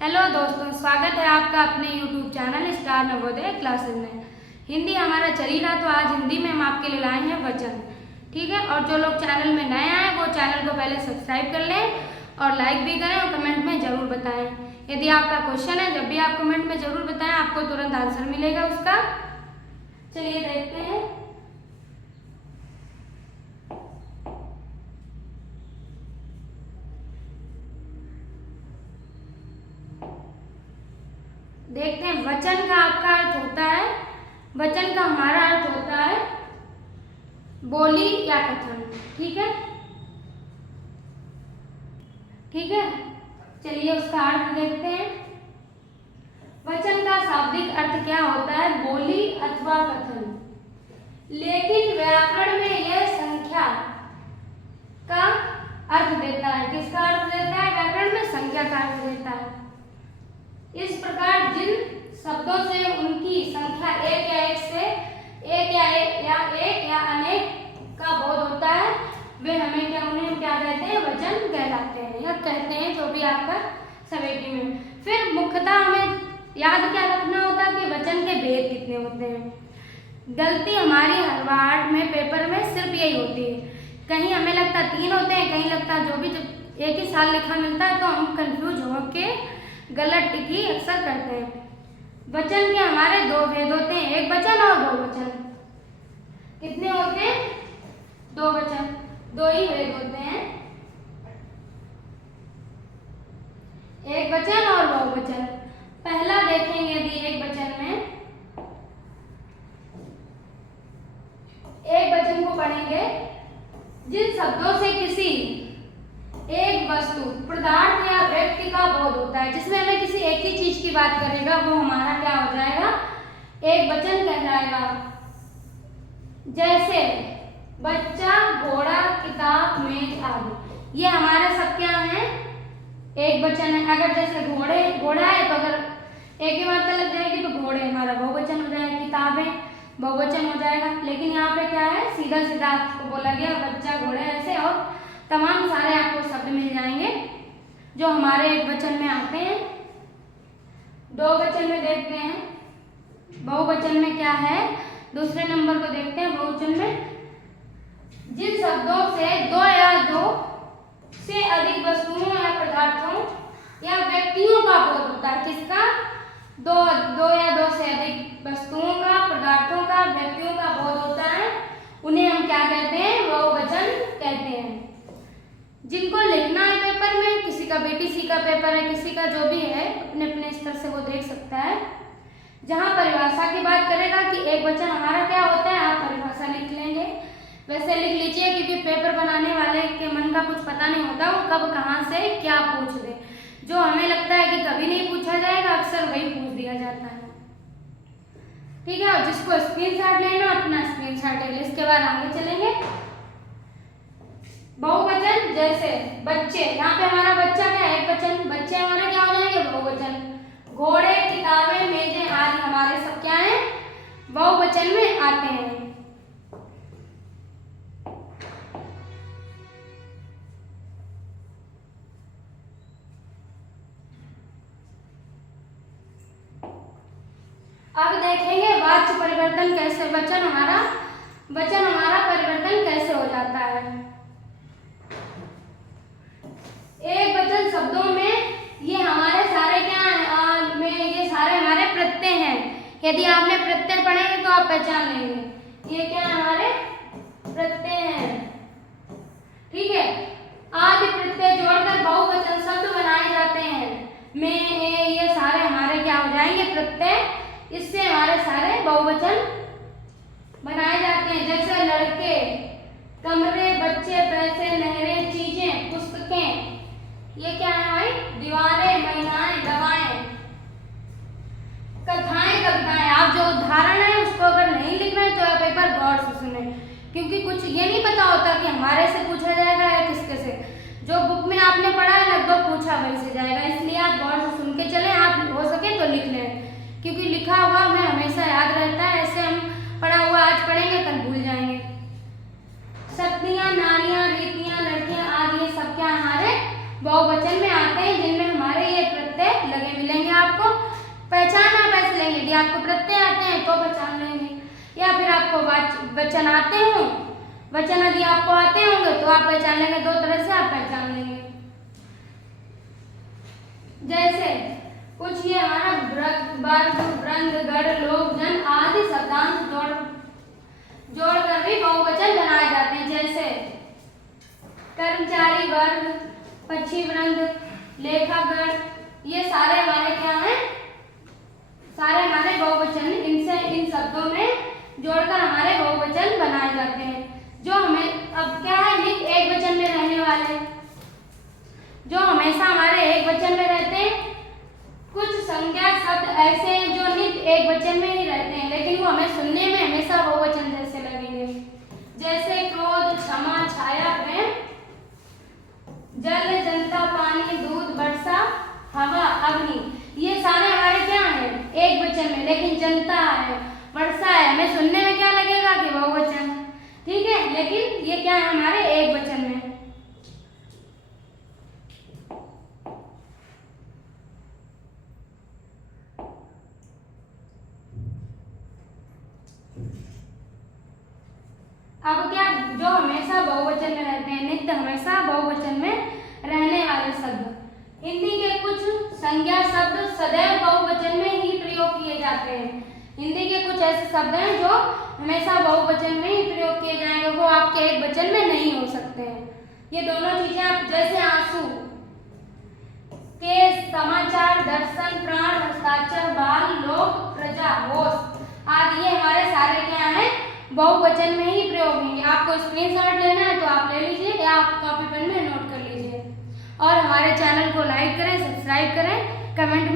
Hello दोस्तों, स्वागत है आपका अपने YouTube channel star Navodaya classes में। हिंदी हमारा चल ही रहा, तो आज हिंदी में हम आपके लिए लाए हैं वचन। ठीक है, और जो लोग चैनल में नए आए वो चैनल को पहले सब्सक्राइब कर लें और लाइक भी करें और कमेंट में ज़रूर बताएं। यदि आपका क्वेश्चन है, जब भी आप कमेंट में ज़रूर बताएं, आपको तुरंत आंसर मिलेगा उसका। चलिए देखते हैं। देखते हैं वचन का आपका अर्थ होता है, वचन का हमारा अर्थ होता है बोली या कथन। ठीक है, ठीक है, चलिए उसका अर्थ देखते हैं। वचन का शाब्दिक अर्थ क्या होता है? बोली अथवा कथन। लेकिन व्याकरण में यह संख्या का अर्थ देता है। किसका अर्थ देता है? व्याकरण में संख्या का अर्थ देता है। इस प्रकार जिन शब्दों से उनकी संख्या एक या अनेक का बोध होता है, वे उन्हें हम क्या कहते हैं? वचन कहलाते हैं या कहते हैं, जो भी आपका सवेटी में। फिर मुख्यतः हमें याद क्या रखना होता है कि वचन के भेद कितने होते हैं। गलती हमारी हर बार में पेपर में सिर्फ यही होती है, कहीं हमें लगता है 3 होते हैं, कहीं लगता है जो भी एक ही साल लिखा मिलता है, तो हम कंफ्यूज होकर गलत टिक अक्सर करते हैं। वचन के हमारे 2 भेद होते हैं, एक वचन और बहुवचन। कितने होते हैं? 2 वचन, 2 ही भेद होते हैं, एक वचन और बहुवचन। पहला देखेंगे, यदि एक वचन में एक वचन को पढ़ेंगे, जिन शब्दों से किसी एक वस्तु, पदार्थ या व्यक्ति का बोध होता है, जिसमें हमें किसी एक ही चीज की बात करेगा, वो हमारा क्या हो जाएगा? एक वचन कहलाएगा। जैसे बच्चा, घोड़ा, किताब, मेज आदि, ये हमारे सब क्या हैं? एक वचन है। अगर जैसे घोड़ा है, तो अगर एक ही मात्रा लग जाएगी तो घोड़े हमारा बहुवचन हो जाएगा, किताबें बहुवचन हो जाएगा। लेकिन यहाँ पे क्या है? सीधा सीधा आपको बोला गया बच्चा, घोड़े, ऐसे और तमाम सारे आपको शब्द मिल जाएंगे जो हमारे एक वचन में आते हैं। 2 वचन में देखते हैं बहुवचन में क्या है। दूसरे नंबर को देखते हैं बहुवचन में, जिन शब्दों से 2 या 2 से अधिक वस्तुओं या पदार्थों या व्यक्तियों का बोध होता है। किसका? 2 या 2 से अधिक वस्तुओं का, पदार्थों का, व्यक्तियों का बोध होता है, उन्हें हम क्या कहते हैं? बहुवचन कहते हैं। जिनको लिखना है पेपर में, किसी का बीटीसी का पेपर है, किसी का जो भी है, अपने अपने स्तर से वो देख सकता है। जहाँ परिभाषा की बात करेगा कि एक वचन हमारा क्या होता है, आप परिभाषा लिख लेंगे। वैसे लिख लीजिए, क्योंकि पेपर बनाने वाले के मन का कुछ पता नहीं होता, वो कब कहाँ से क्या पूछ दे। जो हमें लगता है कि कभी नहीं पूछा जाएगा, अक्सर वही पूछ दिया जाता है। ठीक है, और जिसको स्क्रीनशॉट लेना, अपना स्क्रीनशॉट ले। इसके बाद आगे चलेंगे। बहुवचन जैसे बच्चे, यहाँ पे हमारा बच्चा क्या है? एक वचन। बच्चे हमारे क्या हो जाएंगे? बहुवचन। घोड़े, किताबें, मेजें आदि हमारे सब क्या हैं? बहुवचन में आते हैं। अब देखेंगे वाच्य परिवर्तन कैसे, वचन हमारा परिवर्तन कैसे हो जाता है। एक वचन शब्दों में ये हमारे सारे क्या ये सारे हमारे प्रत्यय हैं। यदि आपने प्रत्यय पढ़े हैं तो आप पहचान लेंगे, ये क्या हमारे प्रत्यय हैं। ठीक है, आदि प्रत्यय जोड़कर बहुवचन शब्द बनाए जाते हैं। में, ये सारे हमारे क्या हो जाएंगे? प्रत्यय। इससे हमारे सारे बहुवचन बनाए जाते हैं। जैसे लड़के, कमरे, बच्चे, पैसे, नहरें, चीजें, पुस्तकें, ये क्या है भाई? दीवारें, महिलाएं, दवाएं, कथाएं, कविताएं। आप जो उदाहरण है उसको अगर नहीं लिखना है तो आप एक बार गौर से सुने, क्योंकि कुछ ये नहीं पता होता कि हमारे से पूछा जाएगा या किसके से। जो बुक में आपने पढ़ा है लगभग पूछा वही से जाएगा, इसलिए आप गौर से सुन के चलें। आप हो सके तो लिख लें, क्योंकि लिखा हुआ हमें हमेशा याद रहता है। ऐसे हम पढ़ा हुआ आज पढ़ेंगे, कल भूल जाएंगे। शक्तियां, नारियां, रीतियां, लड़कियां आदि, ये सब क्या हमारे बहुवचन में आते हैं, जिनमें हमारे ये प्रत्यय लगे आपको प्रत्यय आते हैं तो पहचान लेंगे, या फिर आपको वचन आते हो, वचन यदि आपको आते होंगे तो आप पहचान लेंगे। दो तरह से आप पहचान लेंगे। जैसे कुछ ये हमारा वर्ग, वृंद, गण, लोक, जन आदि शब्दांश जोड़कर भी बहुवचन बनाए जाते हैं। जैसे कर्मचारी वर्ग, पक्षी वृंद, लेखागण, ये सारे हमारे क्या हैं, सारे हमारे बहुवचन। इनसे इन शब्दों में जोड़कर हमारे बहुवचन बनाए जाते हैं। जो हमें अब क्या है, नित्य एक वचन में रहने वाले, जो हमेशा हमारे एक वचन में रहते हैं। कुछ संज्ञा शब्द ऐसे हैं जो नित्य एक वचन में ही रहते हैं, लेकिन वो हमें सुनने में हमेशा बहुवचन जैसे लगेंगे। जैसे क्रोध, क्षमा, छाया, प्रेम, जल, जनता, पानी, दूध, वर्षा, हवा, अग्नि, ये सारे हमारे क्या हैं, एक वचन में। लेकिन जनता है, वर्षा है, हमें सुनने में क्या लगेगा कि बहुवचन, ठीक है, लेकिन ये क्या है हमारे एक वचन में। अब क्या, जो हमेशा बहुवचन में रहते हैं, नित्य हमेशा बहुवचन में रहने वाले शब्द, हिंदी के कुछ संज्ञा शब्द सदैव बहुवचन में ही प्रयोग किए जाते हैं। हिंदी के कुछ ऐसे शब्द हैं जो हमेशा बहुवचन में ही प्रयोग किए जाएंगे, वो आपके एक वचन में नहीं हो सकते हैं। ये दोनों चीजें आप, जैसे आंसू, केस, समाचार, दर्शन, प्राण, हस्ताक्षर, बाल, लोक, प्रजा, होश आदि, ये हमारे सारे क्या हैं, बहुवचन में ही प्रयोग होंगे। आपको स्क्रीनशॉट लेना है तो आप ले लीजिए, या आप कॉपी पेन में नोट कर लीजिए। और हमारे चैनल को लाइक करें, सब्सक्राइब करें, कमेंट